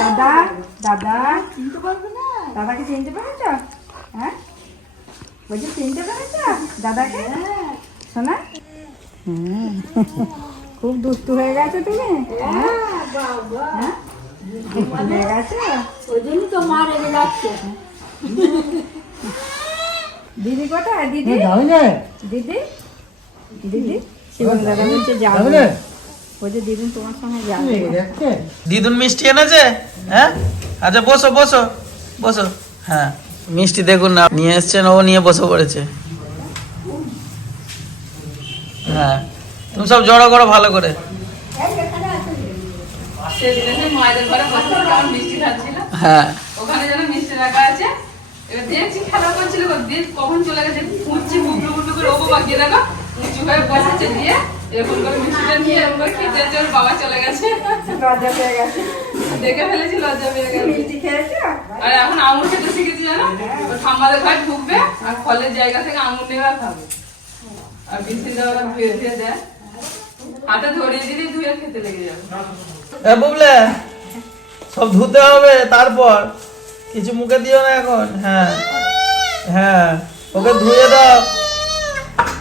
দাদা দাদা। চিনতে পারবে না দাদাকে চিনতে পেরেছ? হ্যাঁ? বলছি চিনতে পেরেছ? দাদাকে? শোনা? খুব দুষ্টু হয়ে গেছো তুমি। হ্যাঁ? হ্যাঁ? হয়ে গেছো? ওই জন্য তো মা রেগে যাচ্ছে দিদি? কোথায় দিদি? দিদি দিদি শিবন দাদা বলছে যাবে। তোমার সঙ্গে যাবে দিদুন মিষ্টি এনেছে? হ্যাঁ? আচ্ছা বসো বসো বসো। হ্যাঁ মিষ্টি দেখুন না নিয়ে এসছেন ও নিয়ে বসে পড়েছে। হ্যাঁ তুমি সব জড়ো করো ভালো করে। হ্যাঁ। ওখানে যেন মিষ্টি রাখা আছে। এবার দেখছি খেলা করছিল কখন চলে গেছে ফুটছি বুবলু বুবলু করে ও বাবা গিয়ে উঁচু হয়ে বসেছে দিয়ে এরকম করে মিষ্টিটা নিয়ে এরকম খেতে যাচ্ছে বাবা চলে গেছে। লজ্জা পেয়ে গেছে। দেখে ফেলেছি লজ্জা পেয়ে গেছে। মিষ্টি খেয়েছো? আর এখন আঙুর খেতে শিখেছি জানো? ও ঠাম্মাদের ঘরে ঢুকবে আর ফলের জায়গা থেকে আঙুর নেবে আর খাবে। আর মিষ্টি দেওয়া ধুয়ে ধুয়ে দেয়। হাতে ধরিয়ে দিলেই ধুয়ে খেতে লেগে যাবে। এ বুবলে সব ধুতে হবে তারপর? কিছু মুখে দিও না এখন? হ্যাঁ। হ্যাঁ ওকে ধুয়ে দাও।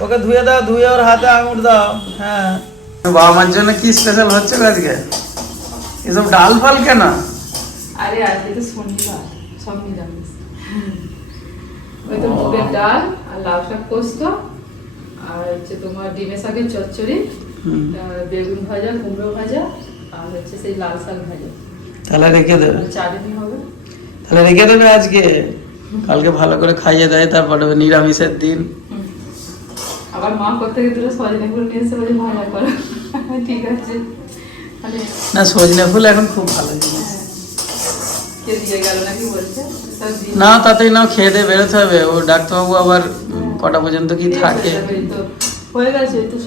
ওকে ধুয়ে দাও ধুয়ে ওর হাতে আঙুর দাও হ্যাঁ। বাবা মার জন্য কি স্পেশাল হচ্ছে আজকে? এসব ডাল ফাল কেন? আরে আজকে তো শনিবার সব নিরামিষ। ওই তো মুগের ডাল আর লাউ শাক পোস্ত আর হচ্ছে তোমার ডিমের শাকের চচ্চড়ি বেগুন ভাজা কুমড়ো ভাজা আর হচ্ছে সেই লাল শাক ভাজা। তাহলে রেখে দেবে। চাটনি হবে। তাহলে রেখে দেবে আজকে। কালকে ভালো করে খাইয়ে দেয় তারপরে নিরামিষের দিন। আবার মা করতে গিয়ে দুটো সজনে ফুল নিয়ে এসে বলে ভাজা করো। ঠিক আছে। না সজনে ফুল এখন খুব ভালো। জিনিস না তাতেই না খেয়ে দিয়ে বেরোতে হবে। ও ডাক্তারবাবু আবার কটা পর্যন্ত কি থাকে? হয়ে গেছে তো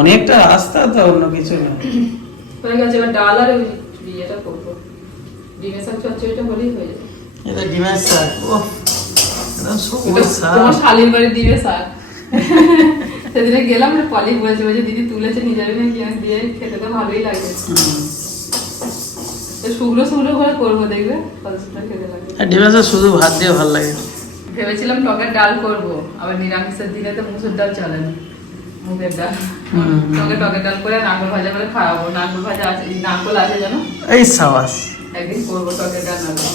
অনেকটা রাস্তা তো অন্য কিছু না। হয়ে গেছে এবার ডাল আর ইয়েটা করব। ডিমের শাক চচ্চড়িটা হলেই হয়ে যাবে। এটা ডিমের শাক ও একদম সবুজ শাক। তোমার শালির বাড়ি দিবে শাক। সেদিনে গেলাম না পলি বলছে বলছে দিদি তুলেছে নিয়ে যাবে নাকি? আমি দিয়ে খেতে তো ভালোই লাগে। শুকনো শুকনো করে করব দেখবে? খেতে লাগে। শুধু ভাত দিয়ে ভালো লাগে। ভেবেছিলাম টকের ডাল করব আবার নিরামিষের দিনে তো মুসুর ডাল চলে না মুগের ডাল। তোকে টকের ডাল করে নারকল ভাজা করে খাওয়াবো। নারকল ভাজা আছে নারকল আছে জানো? এই সাবাস। একদিন করব টকের ডাল নারকল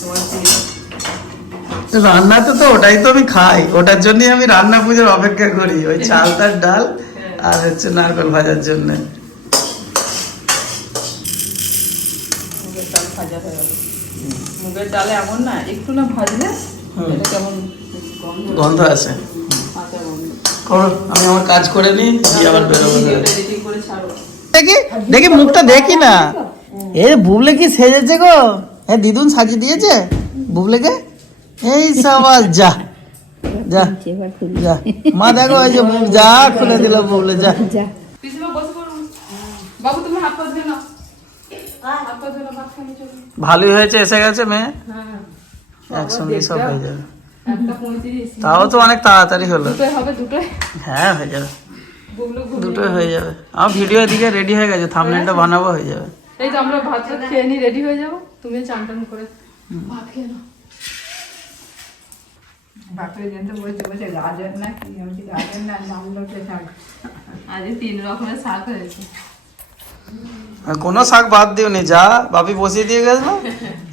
তোমার রান্নাতে তো ওটাই তো আমি খাই। ওটার জন্যই আমি রান্না পুজোর অপেক্ষা করি ওই চাল তার ডাল আর হচ্ছে নারকল ভাজার জন্য। মুগের ডাল ভাজা হয়ে গেল। মুগের ডালে এমন না একটু না ভাজলে এটা কেমন গন্ধ গন্ধ আছে করো আমি আমার কাজ করে নিই আবার বেরোবো। দেখি দেখি মুখটা দেখি না। এ বুবলে কি সেজেছে গো? এ দিদুন সাজিয়ে দিয়েছে? বুবলেকে? এই সাবাস যা যা যা। মা দেখো এই যে মুখ যা খুলে দিল বুবলে যা। ভালোই হয়েছে এসে গেছে মেয়ে? হ্যাঁ। একসঙ্গে সব হয়ে যাবে। তাও তো অনেক তাড়াতাড়ি হলো। হ্যাঁ হয়ে যাবে। দুটোই হয়ে যাবে। আমার ভিডিও এদিকে রেডি হয়ে গেছে থামনেলটা বানাবো হয়ে যাবে। এই তো আমরা ভাত খেয়ে নি রেডি হয়ে যাব। তুমি চান টান করে ভাত খেয়ে নাও। বাপরে যেতে বলছে বলছে গাজর না কি? আমি বলছি, গাজর না নাম লোকে থাক আজ তিন রকমের শাক হয়েছে। কোনো শাক বাদ দিওনি যা বাপি বসিয়ে দিয়ে গেছিল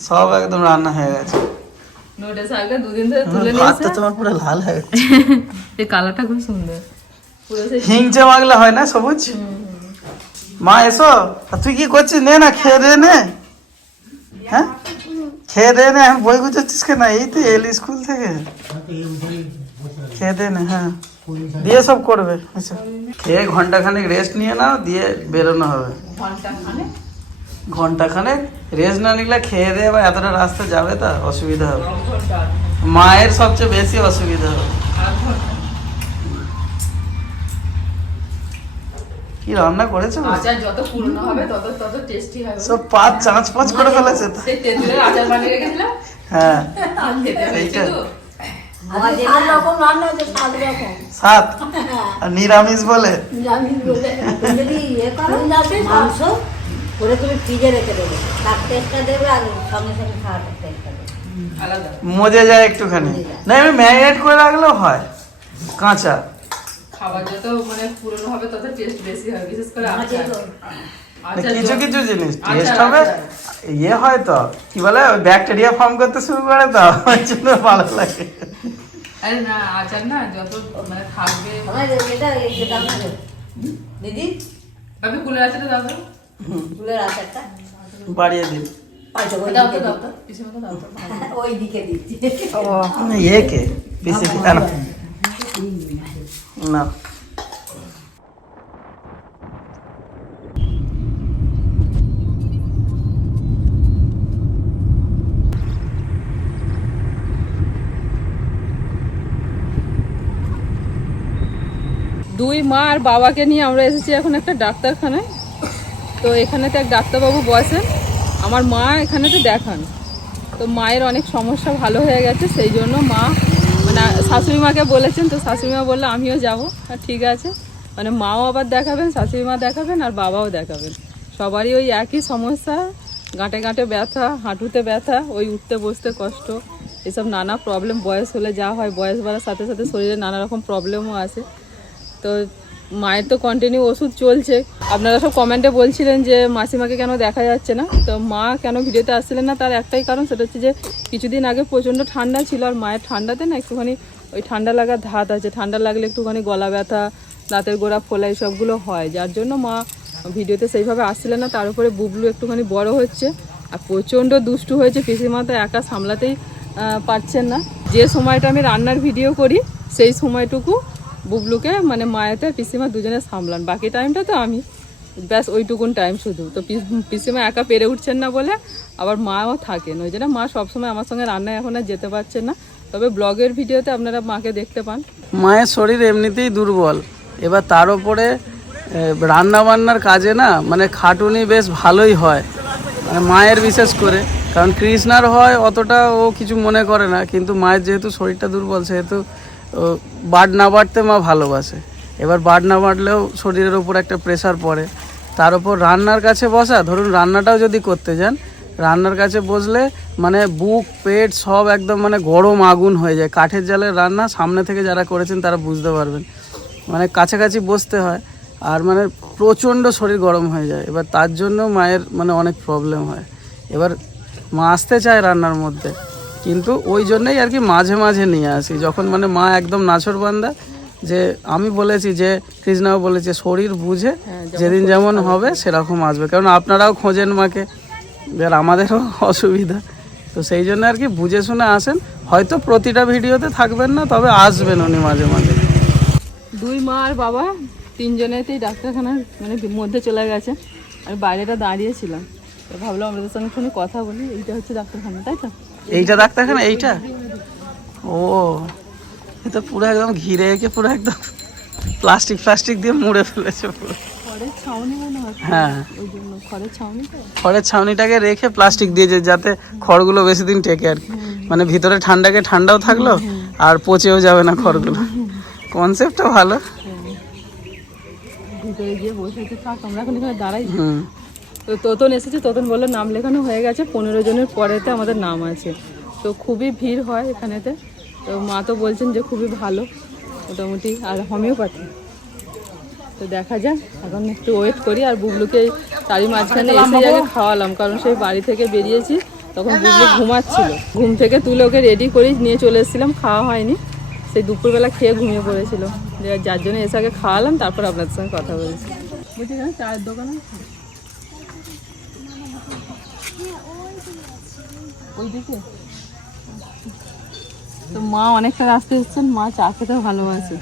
সব একদম রান্না হয়ে গেছে। নোটে শাকটা দুদিন ধরে তুলে ভাতটা তোমার পুরো লাল হয়ে গেছে। এই কালারটা খুব সুন্দর। মাগলে হয় না সবুজ? মা এসো। তুই কি করছিস? নে না খেয়ে দে নে। হ্যাঁ? খেয়ে দে নে বই গুছাচ্ছিস কেন? এই তো এলি স্কুল থেকে। খেয়ে দে নে হ্যাঁ। দিয়ে সব করবে আচ্ছা। খেয়ে ঘণ্টা খানেক রেস্ট নিয়ে নাও দিয়ে বেরোনো হবে। ঘন্টাখানেক? খানেক রেস্ট না নিলে খেয়ে দিয়ে বা এতটা রাস্তা যাবে তা অসুবিধা হবে। মায়ের সবচেয়ে বেশি অসুবিধা হবে। কি রান্না করেছ? আচার যত পুরনো হবে তত তত টেস্টি হবে। সব পাঁচ চাঁচ পাঁচ করে ফেলেছে তো। সেই তেঁতুলের আচার বানিয়ে রেখেছিলাম। হ্যাঁ। এইটা। সাত। সাত আর নিরামিষ বলে? মজে যায় একটুখানি। না আমি ম্যারিনেট করে রাখলেও হয়। কাঁচা। খাবার যত মানে পুরনো হবে তত টেস্ট বেশি হয় বিশেষ করে আচার। কিছু কিছু জিনিস টেস্ট হবে ইয়ে হয় তো কি বলে ব্যাকটেরিয়া ফর্ম করতে শুরু করে তো ওই জন্য ভালো লাগে। আরে না আচার না যত মানে থাকবে দিদি? ভাবি কুলের আচারটা দাও তো। চুলের আচারটা। বাড়িয়ে দিন। ওই দিকে দিচ্ছি। কে? বেশি না না। দুই মা আর বাবাকে নিয়ে আমরা এসেছি এখন একটা ডাক্তারখানায়। তো এখানেতে এক ডাক্তারবাবু বসেন। আমার মা এখানেতে দেখান। তো মায়ের অনেক সমস্যা ভালো হয়ে গেছে, সেই জন্য মা মানে শাশুড়ি মাকে বলেছেন, তো শাশুড়িমা বলল, আমিও যাব। ঠিক আছে। মানে মাও আবার দেখাবেন শাশুড়ি মা দেখাবেন, আর বাবাও দেখাবেন। সবারই ওই একই সমস্যা, গাঁটে গাঁটে ব্যথা, হাঁটুতে ব্যথা, ওই উঠতে বসতে কষ্ট। এসব নানা প্রবলেম বয়স হলে যা হয়, বয়স বাড়ার সাথে সাথে শরীরে নানা রকম প্রবলেমও আসে। তো মায়ের তো কন্টিনিউ ওষুধ চলছে। আপনারা সব কমেন্টে বলছিলেন যে, মাসিমাকে কেন দেখা যাচ্ছে না? তো মা কেন ভিডিওতে আসছিলেন না? তার একটাই কারণ, সেটা হচ্ছে যে, কিছুদিন আগে প্রচণ্ড ঠান্ডা ছিল, আর মায়ের ঠান্ডাতে না একটুখানি ওই ঠান্ডা লাগার ধাত আছে। ঠান্ডা লাগলে একটুখানি গলা ব্যথা, দাঁতের গোড়া ফোলা এইসবগুলো হয়। যার জন্য মা ভিডিওতে সেইভাবে আসছিলেন না, তার উপরে বুবলু একটুখানি বড় হচ্ছে। আর প্রচণ্ড দুষ্টু হয়েছে, পিসিমা তো একা সামলাতেই পারছেন না। যে সময়টা আমি রান্নার ভিডিও করি, সেই সময়টুকু বুবলুকে মানে মায়েতে পিসিমা দুজনে সামলান। বাকি টাইমটা তো আমি। ব্যাস, ওইটুকুন টাইম শুধু। তো পিস- পিসিমা একা পেরে উঠছেন না বলে আবার মাও থাকেন। ওই জন্য মা সবসময় আমার সঙ্গে রান্নায় এখন আর যেতে পারছেন না। তবে ব্লগের ভিডিওতে আপনারা মাকে দেখতে পান। মায়ের শরীর এমনিতেই দুর্বল। এবার তার উপরে রান্না বান্নার কাজে না মানে খাটুনি বেশ ভালোই হয়। মানে মায়ের বিশেষ করে। কারণ কৃষ্ণার হয় অতটা ও কিছু মনে করে না। কিন্তু মায়ের যেহেতু শরীরটা দুর্বল, সেহেতু ও, বাড় না বাড়তে মা ভালোবাসে। এবার বাড় না বাড়লেও শরীরের উপর একটা প্রেশার পড়ে। তার উপর রান্নার কাছে বসা, ধরুন রান্নাটাও যদি করতে যান, রান্নার কাছে বসলে মানে বুক, পেট সব একদম মানে গরম আগুন হয়ে যায়। কাঠের জালের রান্না সামনে থেকে যারা করেছেন তারা বুঝতে পারবেন। মানে কাছাকাছি বসতে হয় আর মানে প্রচণ্ড শরীর গরম হয়ে যায়। এবার তার জন্য মায়ের মানে অনেক প্রবলেম হয়। এবার মা আসতে চায় রান্নার মধ্যে। কিন্তু ওই জন্যই আর কি মাঝে মাঝে নিয়ে আসি। যখন মানে মা একদম নাছর বান্দা যে আমি বলেছি যে কৃষ্ণাও বলেছে শরীর বুঝে যেদিন যেমন হবে সেরকম আসবে। কারণ আপনারাও খোঁজেন মাকে এবার আমাদেরও অসুবিধা। তো সেই জন্য আর কি বুঝে শুনে আসেন। হয়তো প্রতিটা ভিডিওতে থাকবেন না তবে আসবেন উনি মাঝে মাঝে। দুই মা আর বাবা তিনজনেতেই ডাক্তারখানার মানে মধ্যে চলে গেছে আর বাইরেটা দাঁড়িয়েছিলাম তো ভাবলাম আমাদের সঙ্গে শুনে কথা বলি এইটা হচ্ছে ডাক্তারখানা তাই তো? এইটা ডাক্তারখানা এইটা? ও এটা পুরো একদম ঘিরে একে পুরো একদম প্লাস্টিক প্লাস্টিক দিয়ে মুড়ে ফেলেছে পুরো। হয় হ্যাঁ। খড়ের ছাউনিটাকে রেখে প্লাস্টিক দিয়েছে যাতে খড়গুলো বেশি দিন টেকে আর কি। মানে ভিতরে ঠান্ডাকে ঠান্ডাও থাকল আর পচেও যাবে না খড়গুলো। কনসেপ্টটা ভালো। ভিতরে গিয়ে বসে থাক আমরা এখন এখানে দাঁড়াই। হুম। তো তোতন এসেছে তোতন বলল নাম লেখানো হয়ে গেছে পনেরো জনের পরেতে আমাদের নাম আছে। তো খুবই ভিড় হয় এখানেতে। তো মা তো বলছেন যে খুবই ভালো মোটামুটি আর হোমিওপ্যাথি। তো দেখা যাক এখন একটু ওয়েট করি আর বুবলুকে তারই মাঝখানে এসে আগে খাওয়ালাম কারণ সেই বাড়ি থেকে বেরিয়েছি তখন বুবলু ঘুমাচ্ছিল। ঘুম থেকে তুলে ওকে রেডি করি নিয়ে চলে এসেছিলাম খাওয়া হয়নি। সেই দুপুরবেলা খেয়ে ঘুমিয়ে পড়েছিল। যার জন্য এসে আগে খাওয়ালাম তারপর আপনার সঙ্গে কথা বলেছি। বুঝলি চায়ের দোকান তো মা অনেকটা রাস্তা এসছেন মা চা খেতে ভালোবাসে।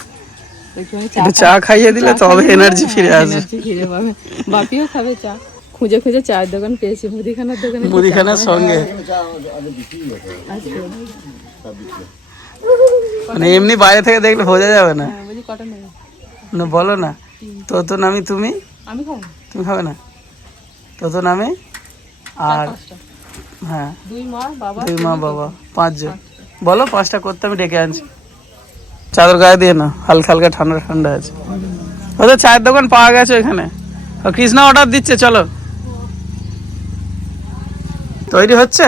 চা খাইয়ে দিলে তবে এনার্জি ফিরে হ্যাঁ, আসবে। ফিরে পাবে। বাপিও খাবে চা। খুঁজে খুঁজে চায়ের দোকান পেয়েছি। মুদিখানার দোকানে মুদিখানার সঙ্গে। মানে এমনি বাইরে থেকে দেখলে বোঝা যাবে না। হ্যাঁ, না, বলো না। তো তো নামি তুমি? আমি খাব তুমি খাবে না? তো তো নামে? আর পাঁচটা। হ্যাঁ। দুই মা বাবা দুই মা বাবা পাঁচজন। বলো পাঁচটা করতে আমি ডেকে আনছি। চাদর গায়ে দিয়ে না হালকা হালকা ঠান্ডা ঠান্ডা আছে। ওদের চায়ের দোকান পাওয়া গেছে ওখানে কৃষ্ণা অর্ডার দিচ্ছে চলো। তৈরি হচ্ছে?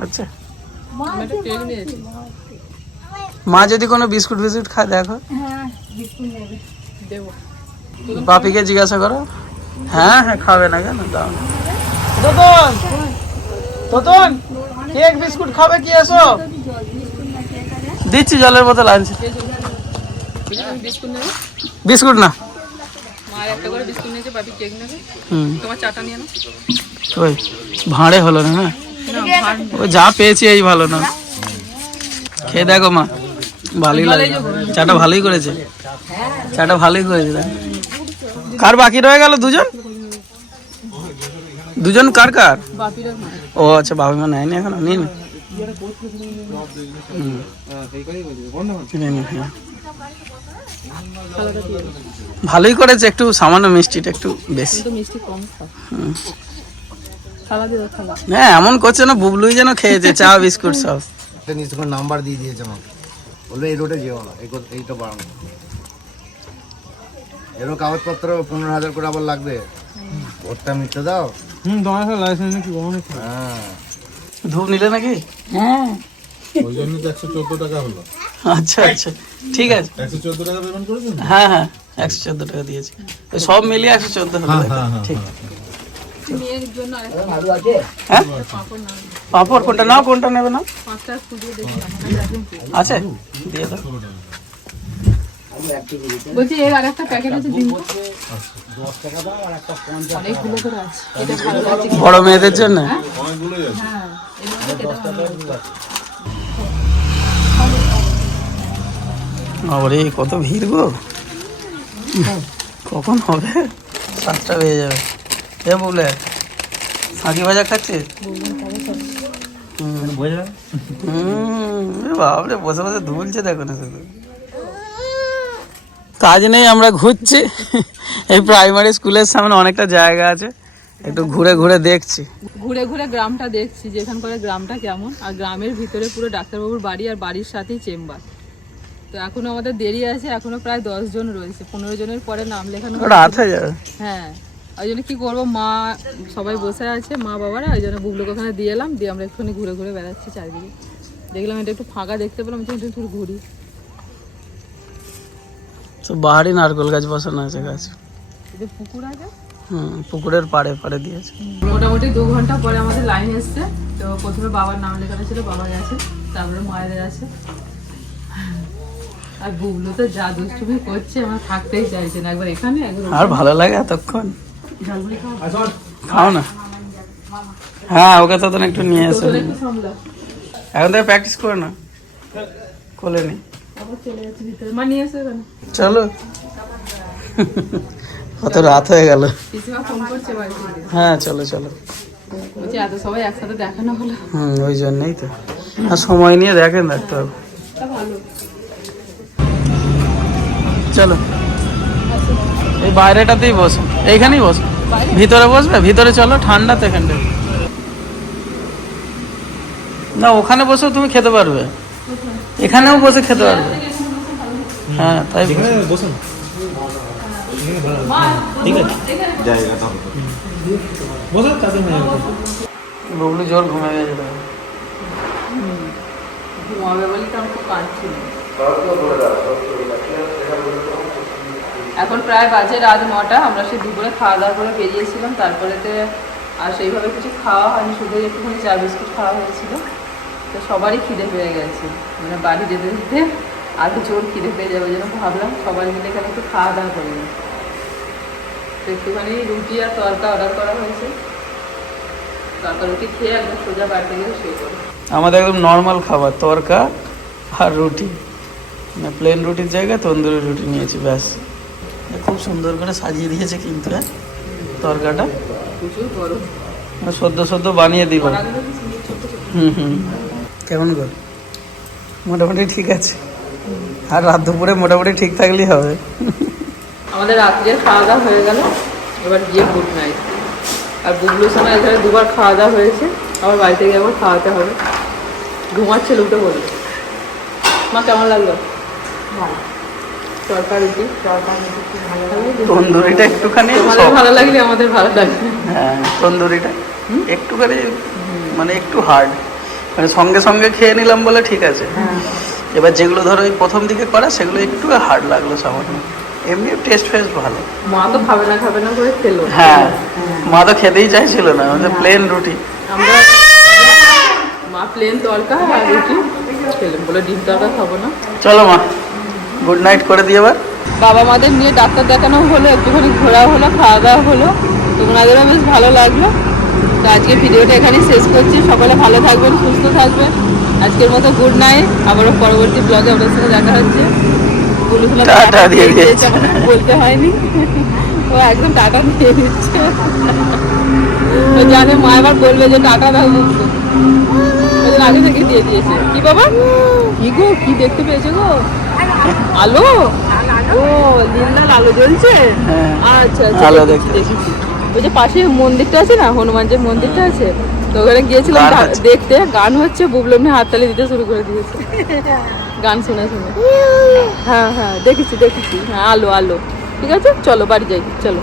হচ্ছে? আমি একটা কেক নিয়েছি। মা যদি কোনো বিস্কুট ফিস্কুট খায় দেখো। দেবো। বাপিকে জিজ্ঞাসা করো। হ্যাঁ হ্যাঁ খাবে না কেন? দাও। না। তোতন তোতন কেক বিস্কুট খাবে কি এসো? দিচ্ছি জলের বোতল আনছি। বিস্কুট না। ওই ভাঁড়ে হলো না হ্যাঁ ও যা পেয়েছি এই ভালো না। খেয়ে দেখো মা ভালোই লাগে। চাটা ভালোই করেছে। চাটা ভালোই করেছে কার বাকি রয়ে গেল দুজন? দুজন কার কার? ও আচ্ছা বাবা মা নেয়নি এখন নিন হ্যাঁ। ভালোই করেছে একটু সামান্য মিষ্টিটা একটু বেশি। হ্যাঁ এমন করছে না বুবলুই যেন খেয়েছে চা বিস্কুট সব। নাম্বার দিয়ে দিয়েছে আমাকে। বলল এই রোডে যেও না এই এইটা বাড়ানো এরও কাগজপত্র পনেরো হাজার করে আবার লাগবে। ভোটটা মিটতে দাও হুম তোমার কাছে লাইসেন্স নাকি কখনো হ্যাঁ। ধূপ নিলে নাকি? হ্যাঁ। ওই জন্য তো একশো চোদ্দ টাকা হলো। আচ্ছা আচ্ছা। ঠিক আছে। একশো চোদ্দ টাকা পেমেন্ট করেছেন? হ্যাঁ হ্যাঁ। একশো চোদ্দ টাকা দিয়েছি। সব মিলিয়ে একশো চোদ্দ হলো। হ্যাঁ হ্যাঁ হ্যাঁ ঠিক। হ্যাঁ। পাঁপড় কোনটা? নাও কোনটা নেবে না আছে দিয়ে দাও। বলছি এর আরেকটা প্যাকেট আছে দিন অনেকগুলো করে আছে এটা ভালো লাগছে বড় মেয়েদের জন্য অনেকগুলোই আছে হ্যাঁ। বাবারে কত ভিড় গো কখন হবে সাতটা বেজে যাবে এ বলে সাঁকি ভাজা খাচ্ছিস হুম। হুম, বাপরে বসে বসে ধুলছে দেখো না শুধু কাজ নেই আমরা ঘুরছি। এই প্রাইমারি স্কুলের সামনে অনেকটা জায়গা আছে। একটু ঘুরে ঘুরে দেখছি। ঘুরে ঘুরে গ্রামটা দেখছি যে এখানকার গ্রামটা কেমন। আর গ্রামের ভিতরে পুরো ডাক্তারবাবুর বাড়ি আর বাড়ির সাথেই চেম্বার তো এখনও আমাদের দেরি আছে এখনও প্রায় দশ জন রয়েছে। পনেরো জনের পরে নাম লেখানো। রাত হয়ে যাবে হ্যাঁ। ওই জন্য কি করব মা সবাই বসে আছে মা বাবারা ওই জন্য বুবলুকে ওখানে দিয়ে এলাম। দিয়ে আমরা একটুখানি ঘুরে ঘুরে বেড়াচ্ছি চারিদিকে। দেখলাম এটা একটু ফাঁকা দেখতে পেলাম একটু ঘুরি। তো বাহারি নারকেল গাছ বসানো আছে গাছ। পুকুর আছে? হুম পুকুরের পাড়ে পাড়ে দিয়েছে মোটামুটি দু ঘণ্টা পরে আমাদের লাইন এসছে। তো প্রথমে বাবার নাম লেখানো ছিল বাবা গেছে তারপরে মায়েদের আছে আর বুবলু তো যা দুষ্টুমি করছে আমার থাকতেই চাইছে না। একবার এখানে একবার আর ভালো লাগে এতক্ষণ? খাও? না? হ্যাঁ ওকে তো তখন একটু নিয়ে এসো। এখন থেকে প্র্যাকটিস করে না। কোলে নি। আবার চলে। কত রাত হয়ে গেল। হ্যাঁ চলো চলো। সবাই একসাথে দেখানো হলো। হুম ওই জন্যই তো। আর সময় নিয়ে দেখেন ডাক্তার তা ভালো। চলো। এই বাইরেটাতেই বসো। এইখানেই বসো। ভিতরে বসবে? ভিতরে চলো ঠান্ডা তো এখানটা না ওখানে বসেও তুমি খেতে পারবে। এখানেও বসে খেতে পারবে। হ্যাঁ তাই বসুন। ববলু জোর ঘুমিয়ে গেছে। ঘুমাবে বলে তো আমি খুব কাঁদছিল এখন প্রায় বাজে রাত নটা। আমরা সেই দুপুরে খাওয়া দাওয়া করে বেরিয়েছিলাম। তারপরেতে আর সেইভাবে কিছু খাওয়া হয়নি। শুধু একটুখানি চা বিস্কুট খাওয়া হয়েছিল। তো সবারই খিদে পেয়ে গেছে। মানে বাড়ি যেতে যেতে আরও জোর খিদে পেয়ে যাবে যেন ভাবলাম সবাই মিলে এখানে একটু খাওয়া দাওয়া করে তো একটুখানি রুটি আর তরকা অর্ডার করা হয়েছে। তরকা রুটি খেয়ে একদম সোজা বাড়িতে গিয়ে শুয়ে পড়ি। আমাদের একদম নর্মাল খাবার তরকা আর রুটি। মানে প্লেন রুটির জায়গায় তন্দুরি রুটি নিয়েছি ব্যাস। খুব সুন্দর করে সাজিয়ে দিয়েছে কিন্তু হ্যাঁ তরকাটা। প্রচুর গরম। মানে সদ্য সদ্য বানিয়ে দিব হুম হুম। কেমন গো? মোটামুটি ঠিক আছে। আর রাত দুপুরে মোটামুটি ঠিক থাকলেই হবে। আমাদের রাত্রের খাওয়া দাওয়া হয়ে গেল। এবার গিয়ে গুড নাইট আর বুবলুর সময় এখানে দুবার খাওয়া দাওয়া হয়েছে। আবার বাড়িতে গিয়ে আবার খাওয়াতে হবে। ঘুমাচ্ছে উঠে বলে মা কেমন লাগল? তন্দুরিটা একটুখানি তোমাদের ভালো লাগলে আমাদের ভালো লাগবে। হ্যাঁ তন্দুরিটা একটুখানি মানে একটু হার্ড মানে সঙ্গে সঙ্গে খেয়ে নিলাম বলে ঠিক আছে। এবার যেগুলো ধরো ওই প্রথম দিকে করা সেগুলো একটু হার্ড লাগল সামান্য। এমনি টেস্ট ফেস্ট ভালো। মা তো খাবে না খাবে না করে খেলো। হ্যাঁ। মা তো খেতেই চাইছিল না আমাদের প্লেন রুটি। আমরা মা প্লেন তরকা আর রুটি খেলাম বলে ডিম তরকা খাব না। চলো মা গুড নাইট করে দিয়ে এবার। বাবা মাদের নিয়ে ডাক্তার দেখানো হলো একটুখানি ঘোরা হলো খাওয়া দাওয়া হলো। তো ওনাদেরও বেশ ভালো লাগল। তো আজকে ভিডিওটা এখানে শেষ করছি। সকলে ভালো থাকবেন সুস্থ থাকবেন। আজকের মতো গুড নাইট আবারও পরবর্তী ব্লগে আপনার সঙ্গে দেখা হচ্ছে। বলতে হয়নি। ও একদম টাকা দিয়ে দিচ্ছে। জানে মা এবার বলবে যে টাকা দাও আগে থেকে দিয়ে দিয়েছে। কি বাবা? কি গো? কি দেখতে পেয়েছ গো? আলো? ও লিন্দাল আলো জ্বলছে? হ্যাঁ, আচ্ছা আচ্ছা আলো দেখেছি, দেখতেছি। দেখেছি। ওই যে পাশে মন্দিরটা আছে না হনুমান যে মন্দিরটা আছে? তো ওখানে গিয়েছিলাম। দেখতে। গান হচ্ছে বুবলমনি হাততালি দিতে শুরু করে দিয়েছে। গান শুনে শুনে। হ্যাঁ হ্যাঁ দেখেছি দেখেছি। হ্যাঁ আলো আলো। ঠিক আছে? চলো বাড়ি যাই। চলো।